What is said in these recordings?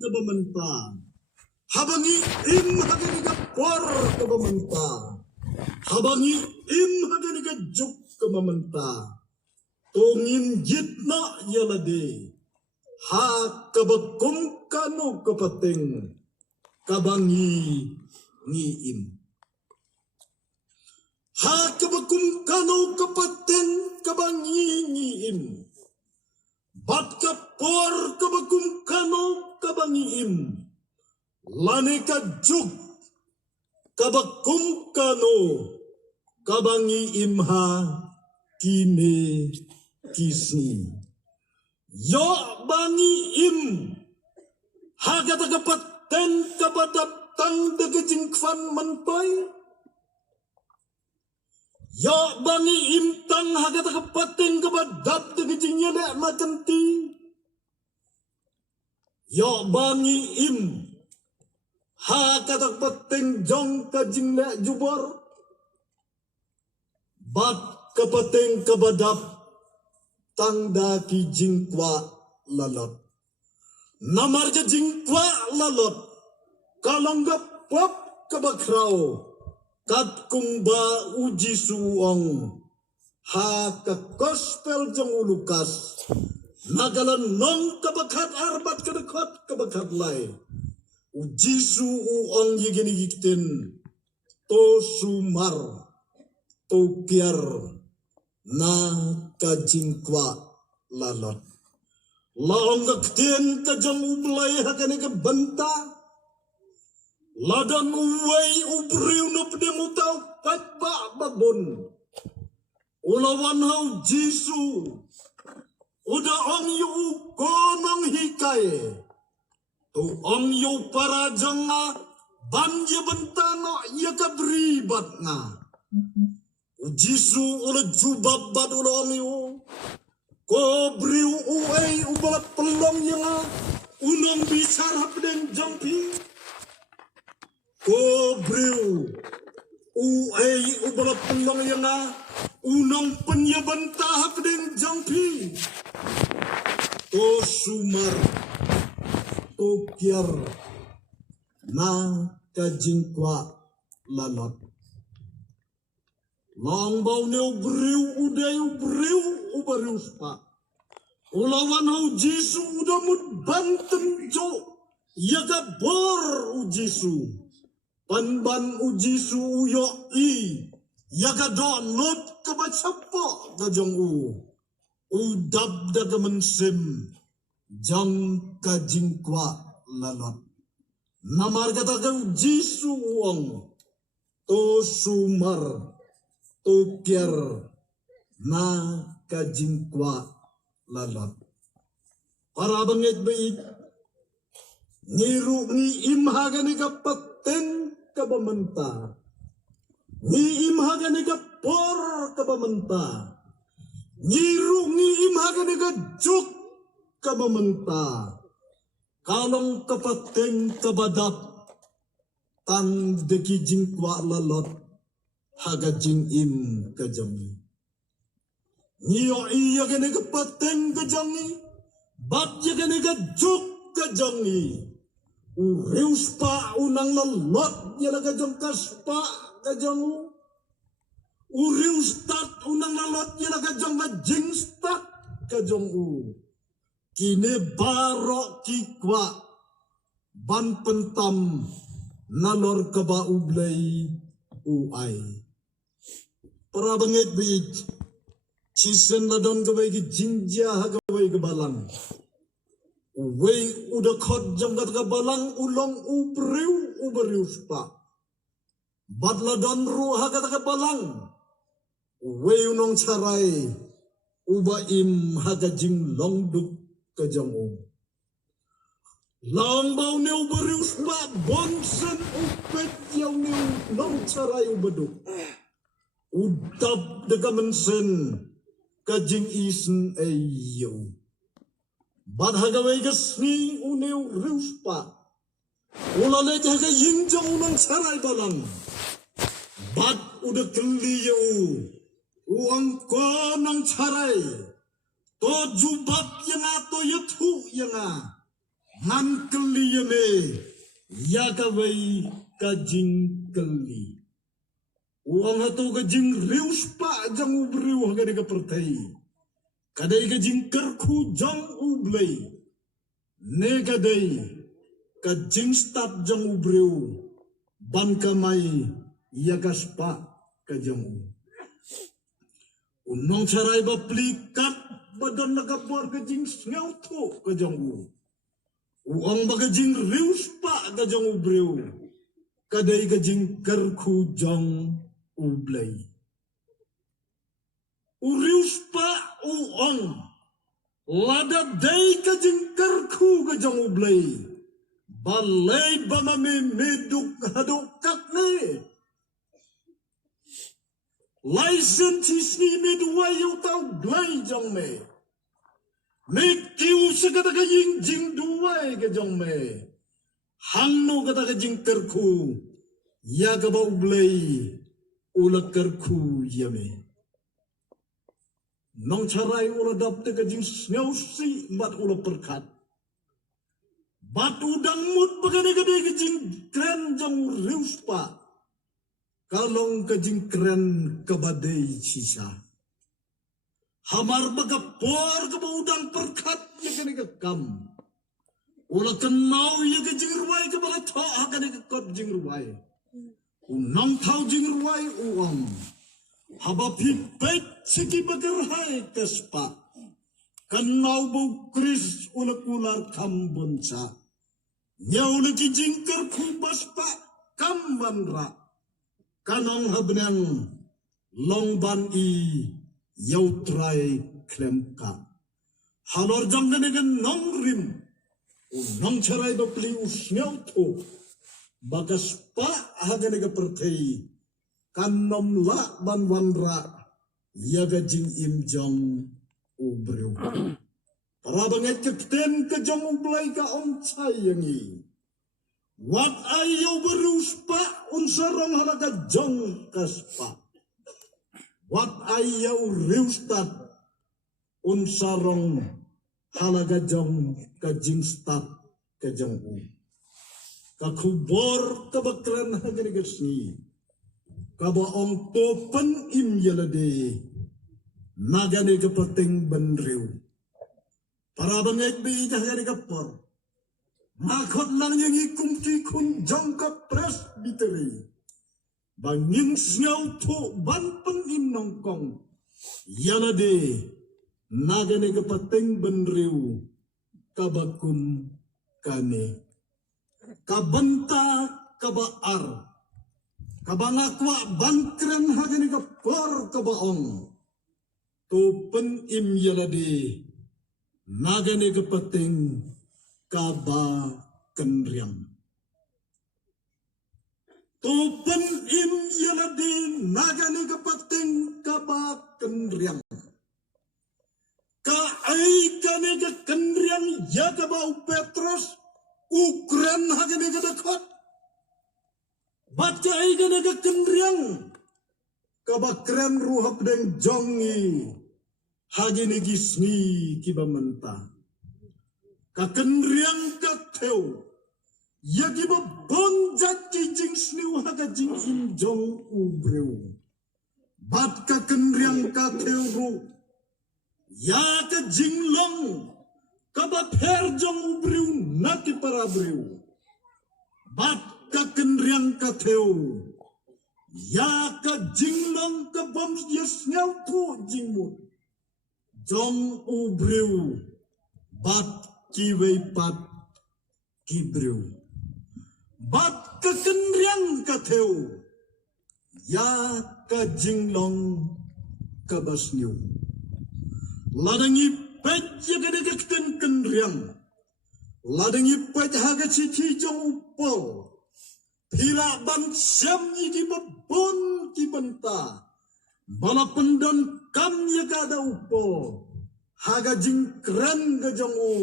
kebamenta. Habangi im hagani por kebamenta. Habangi im hagani juk kebamenta. Tungin jitna yalade. Ha kabakum kanu kapating. Kabangi ni im. Ha kabakum kanu kapating kabangi ni im. Bat kapor kabakum kanu kabangi im. Lane ka juk kabakum kanu kabangi imha kine kisni. Yo bangi im hagata kapaten kabadap tang dagajingkvan mantoy. Yo bangi im tang hagata kapaten kabadap dagajingnya le makanti. Yo bangi im hagata kapaten jong kajing le jubor. Bat kapaten kabadap tangda ki jingkwa lalot. Namarja jingkwa lalot. Kalangga pop kabakraw. Kat kumba uji suong. Ha ka gospel jang ulukas. Nagalan nong kabakat arbat kadakot kabakat lay. Uji suong yiginigiktin. To sumar. To piar. Na kajingkwa lalot. Laong gaktin kajang ublay hakani kabanta. Ladan uway ubriw na pnimutaw patba babon. Ulawan haw Jisu. Uda ang yu konong hikay. Tu ang yu parajang nga banya bentano yakabribat nga. Jisu ula jubab bad ula amiu. Ko briu uay ubalat pelong yang unang bisar hapden jampi. Ko briu uay ubalat pelong yang unang penyabanta hapden jampi. Ko sumar ko kiar na kajingkwa lalot. Long bau ne ubriu uday ubriu ubariu spa. Ulawan hau Jisu udah mud banten jo. Yaga bor u Jisu. Panban u Jisu uyo i. Yaga donot kabacapo gajong u. Udab daga mensim. Jang kajingkwa lalot. Namar kata kau Jisu uang. To sumar. Tukiar na kajingkwa lalot. Para bangit bait niru ni imhaga ni kapaten kabamenta. Ni imhaga ni kapor kabamenta. Niru ni imhaga ni kajuk kabamenta. Kalong kapaten kabadap tang deki jingkwa lalot. Haga jing im kajangi. Niyo iya kene kapateng kajangi. Bat ya kene kajuk kajangi. Urius pa unang lalot yala kajang kaspa kajangu. Urius tat unang lalot yala kajang kajing stat kajangu. Kine baro kikwa. Ban pentam nalor kaba ublay uay. Para bangit bait Chisen ladon gawai ki jingja ha gawai ke balang. Uway udah khot jangkat ke balang ulong uberiu spa. Bad ladon ru ha kata ke balang. Uway unong carai uba im ha jing long duk ke jangu. Lang bau ne uberiu spa bonsen upet yang ne long carai ubaduk. Udap dega mensen kajing isen ayo. Bad hagawai gasni uneu ruspa. Ulale jaga yinjong unang sarai balang. Bad udah keliyo. Uang konang sarai. To jubab yang ato yathu yang ngan keli yeme ya kawai kajing keli. Uang hatu kajing rius pa jang ubriu hagade ka pertai. Kadai kajing kerku jang ublay. Ne kadai kajing stat jang ubriu. Ban kamay yagas pa kajang u. Unong caray ba plikat badan nakapor kajing sngaw to kajang u. Uang bagajing rius pa kajang ubriu. Kadai kajing kerku jang ublay. Urius pa uang. Lada day kajing kerku kajang ublay. Balay ba meduk hadokat ne. Laisen tisni medwayo tau blay jang me. Mekiu sekata kajing jing duway kajang me. Hangno kata kajing kerku. Ya kabau blay. Ulat kerku yame. Nong carai ula dapte kajing snausi bat ula perkat. Bat udang mut bagade-gade kajing keren jang rius pa. Kalong kajing keren kabadai sisa. Hamar bagapor kabau udang perkat ya kani kekam. Ula kenau ya kajing ruai kabala toa kani kekot jing ruai. Unang tau jing ruai uang. Haba pipet siki bagerhai kespa. Kenau bau kris ulak-ular kambunca. Nyau lagi jingkar kubas pa kambanra. Kanong habnang longban i yau trai klemka. Halor jangganigan nong rim. Unang carai bapli usnyaw to. Bagas pa haganiga pertei. Kanom la ban wanra. Yaga jing imjong ubriu. Para banget kekten kejong ublay ka om sayangi. Wat ayaw berus pa unsarong halaga jong kaspa. Wat ayaw riustat unsarong halaga jong kajing stat kejong u. Kakubor kabakran haganigasni. Kabaong topen im yalade. Nagani kapating benriw. Para banget biidah gani kapor. Makot lang yung ikumki kun jong ka presbytery. Bangin snyaw to banpen im nongkong. Yalade. Nagani kapating benriw. Kabakum kane. Kabanta kabaar. Kabangakwa bangkren hagani kapor kabaong. Topen im yalade. Nagani kapating kaba kenriang. Topen im yalade. Nagani kapating kaba kenriang. Kaay kani ka kenriang yakabau Petrus. Ukran hagani kadakot. Bat kaay kani ka kenriang. Kabakren ruhap deng jongi. Hagini gisni kibamenta. Kakenriang kateu. Yagi babonjat kijing sniu haga jing imjong ubreu. Bat kakenriang kateu ru. Ya ka jinglong. Kabapher jong ubreu naki parabreu. Bat kakenriang kateu. Ya ka jinglong kaboms yasnyaw po jingmut. Jong ubreu. Bat kiway pat kibreu. Bat kakenriang kateu. Ya ka jinglong kabasniu. Ladangi pet yaga degakten kenriang. Ladangi pet haga citi jong upol. Pila ban syam iki babon kibenta. Bala pendan kam yaga da upol. Haga jingkran gajang u.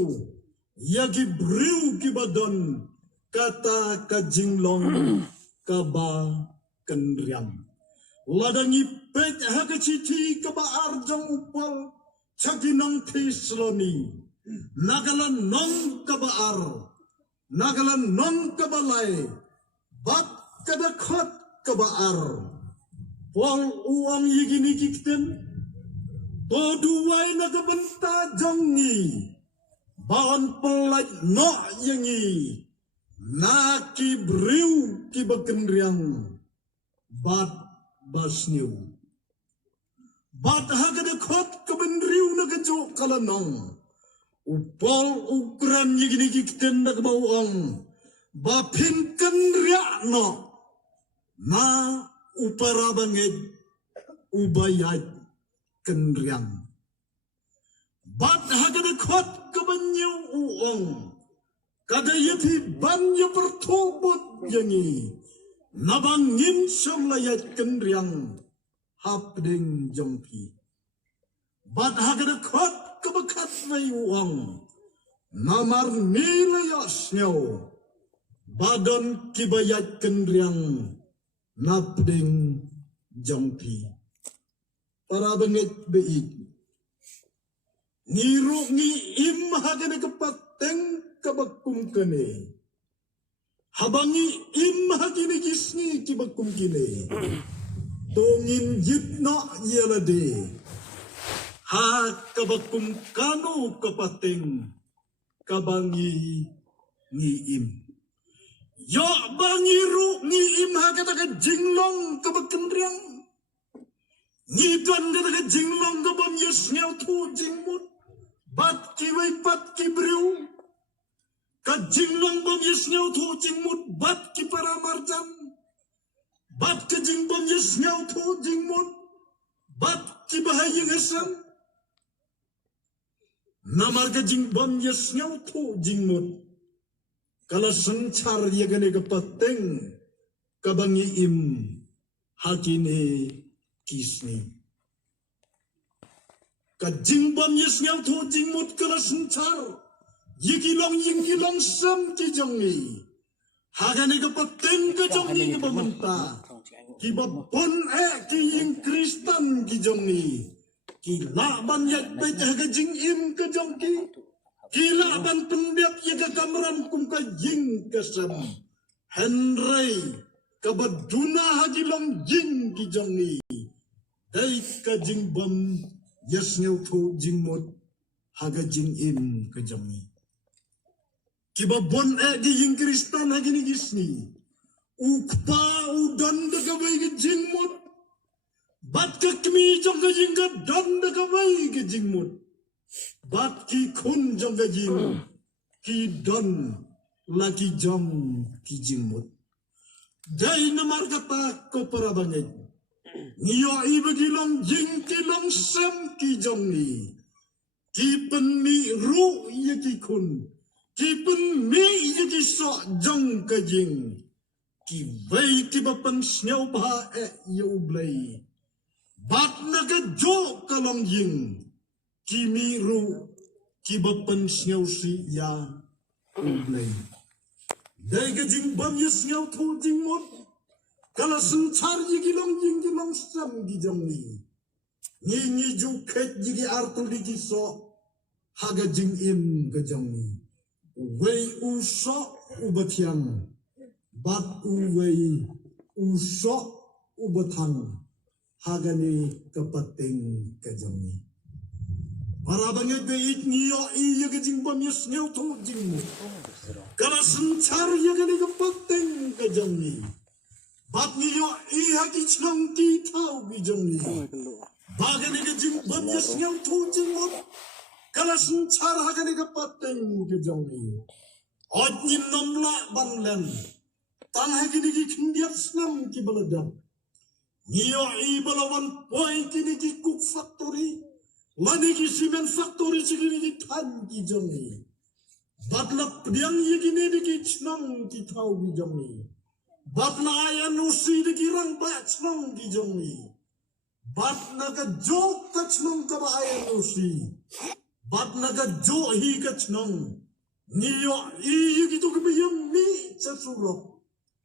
Yagi briu kibadon. Kata kajinglong kaba kenriang. Ladangi pet haga citi kaba arjong upol. Caginang Tesloni. nagalan non kabaar, nagalan non kabalay, bat kadakot kabaar. Wal uang yiginikikten, toduay nagabanta jongi, bahan pelaj no yangi, naki briw kibakendriang, bat basniw. Bat hagadakot kabendriw nagajo kalanong, upal ukran yiginikikten nagbawang, bapin kendriak no, na uparabangid ubayad kendriang. Bat hagadakot kabanyaw uong, kadayati banyo pertobot yangi, nabangin samlayat kendriang, hapding jongpi. Bat hagadakot kabakat may uong, namar nilayas nyaw, badan kibayat kendriang, napding jongpi. Para bangit beig, niro ni im hagana kapateng kabagkum kane, habangi im hagina gisni kibagkum kine, tongin yitna yalade, ha kabagkum kano kapateng kabangi ni im. Yo bangiru ni im hagata ka jinglong kabagkendriang, ni tuan kata jinglong kabam yes nyau tu jingmut, bat kiwai pat kibriu, ka jinglong bam yes nyau tu jingmut, bat ki paramarjan, bat ka jingbam yes nyau tu jingmut, bat ki bahaya ngesan, namar ka jingbam yes nyau tu jingmut, kala sencar ya gane kapateng kabangi im hakine kisni. Kajingbam yesnyam to jingmut kala sencar yigilong yingilong sam kijongi, hagane kapateng kajongi kabamanta, kibapon ki ying Kristan kijongi, kilaban yak bet hagajing im kajongki, kilaban pendiap yaga kamram kum ka ying kasam, Henry kabaduna hagilong ying kijongi, dai ka jingbam yasnyau to jingmut haga jing im kajongi. Kibabon di ying Kristan hagini gisni, ukpa udan da kabay ka jingmut, bat ka kmi jong ka jing ka dan da kabay ka jingmut, bat ki kun jong ka jing, ki don laki jong ki jingmut. Dai namar kata ko para bangit, niyo ibagilong jing kilong sem ki jongi, ki pen mi ru ye ki kun, ki pen mi ye ki so jong ka jing, ki vei ki bapan snyau bah ye ublay, bat naga jo kalong jing, ki mi ru ki bapan snyau si ya ublay. Dai ka jing bam ye snyau to jing mot, kala sencar yigilong yingilong sam gijongni, ni ju ket yigi artu dikiso, haga jing im gajongni, wei uso ubatiang, bat uwei uso ubatan, haga ni kapateng gajongni. Para bangit beit niyo iya gajing bam yes niyo to jing mo, kala sencar yaga ni kapateng gajongni, bat niyo iya kichnong ti tau bijongni, baga ni gajing bam yes niyo to jing mo, kala sencar haga ni kapateng gajongni, od ni nomla banlen, tan hagi ni kindiap snam ki baladap, niyo i balawan poin kini ki cook factory, lani ki cement factory sigini ki tan ki jongi, batla pdiang yigini di ki chnong ki tau ki jongi, batla ayan usi di ki rang ba chnong ki jongi, batla ka jo ka chnong ka ba ayan usi, batla ka jo hi ka chnong, niyo i yigito ka bayang mi sa surok,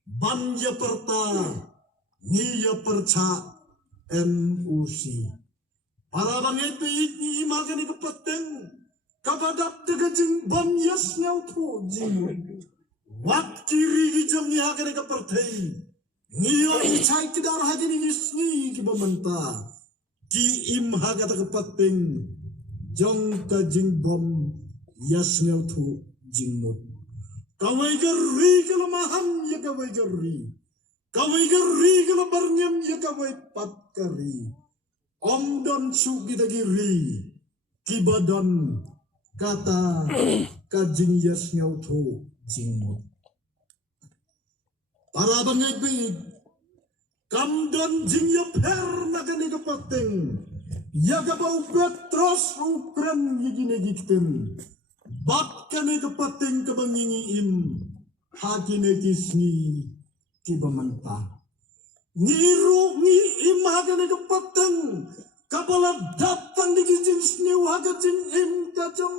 banya perta, niya perca MUC. Para bangit beit ni imaga ni kapateng, kapadap daga jing bom yas nyau tu jing wat kiri gijam ni hagane ka partai niyo ichai kidar hagini isni ki bamanta ki im hagata ka pating jong ka jing bom yas nyau tu jing mut kawai gari kala maham ya kawai gari kala barnyam ya kawai pat kari om don su kita giri kibadan kata kajing yas nyau tu jing mut para bangay big kamdon jing ya per nagani kapating yaga ba petros ukran yigine gikten bak kane kapating kabangingi im hakine kisni kibamanta niru ni im hakane kapating kapala datang di kijing sniu hakajing im kajong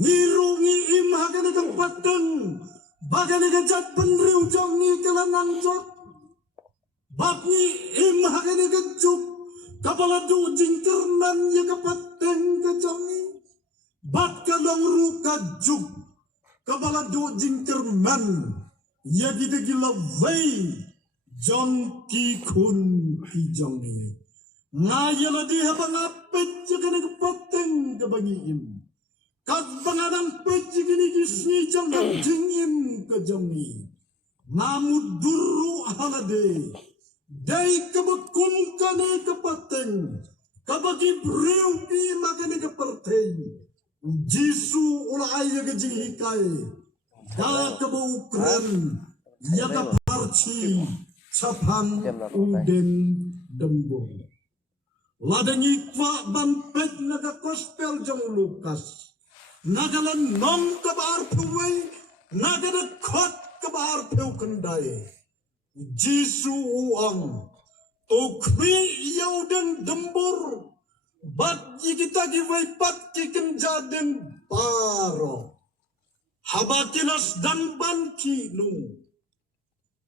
niru ni im hakane kapating bagane kajat penriu jong ni kelanang jot bak ni im hakane kajuk kapala du jingkernan ya kapating kajong ni bak kalong ru kajuk kapala du jingkerman ya kita gila vei jong ki kun ki jong ni ngayala di habang apet jikane kapating kabangi im kat banganan peci gini kisni jangan jingim ke jongi namu duru halade dai kebekum kane kepateng kabagi breu pi makane keperteng jisu ula aya ke jing hikai ka kebo ukran ya ka parci sapang uden dembong ladengi kwa ban pet naga kospel jong Lukas nagalan nong kabar puway nagana kot kabar pew kendai jisu uang to kwi yaw den dembur bat kita giway pat kikenjaden paro habakilas dan bankinu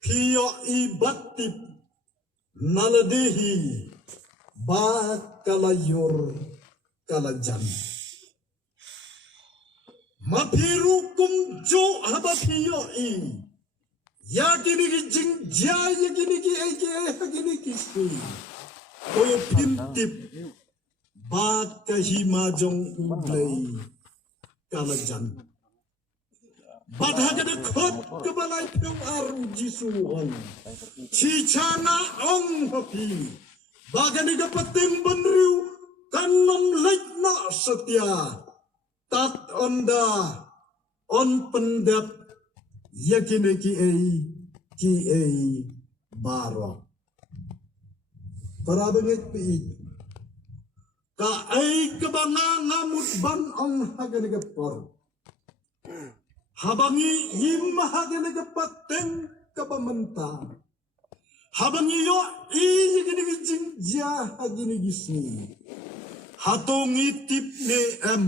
piyo ibatip naladehi bakalayor kalajan mapiru kumjo habapiyo i yakini ki jingja yakini ki eke yakini ki sui koyo pintip bat kahimajong ublay kalajan bat hagada kot kabalay pew aru jisuon chichana ong hapi bagani kapating banriu kanom lait na satya tat onda on pendap yakine ki ai baro para bangit pi ka ai kabanga ngamut ban ong hagane kapor habangi yim hagane kapateng kabamanta habangi yo i yakine ki jingja hagine gisni hatongi tip ne em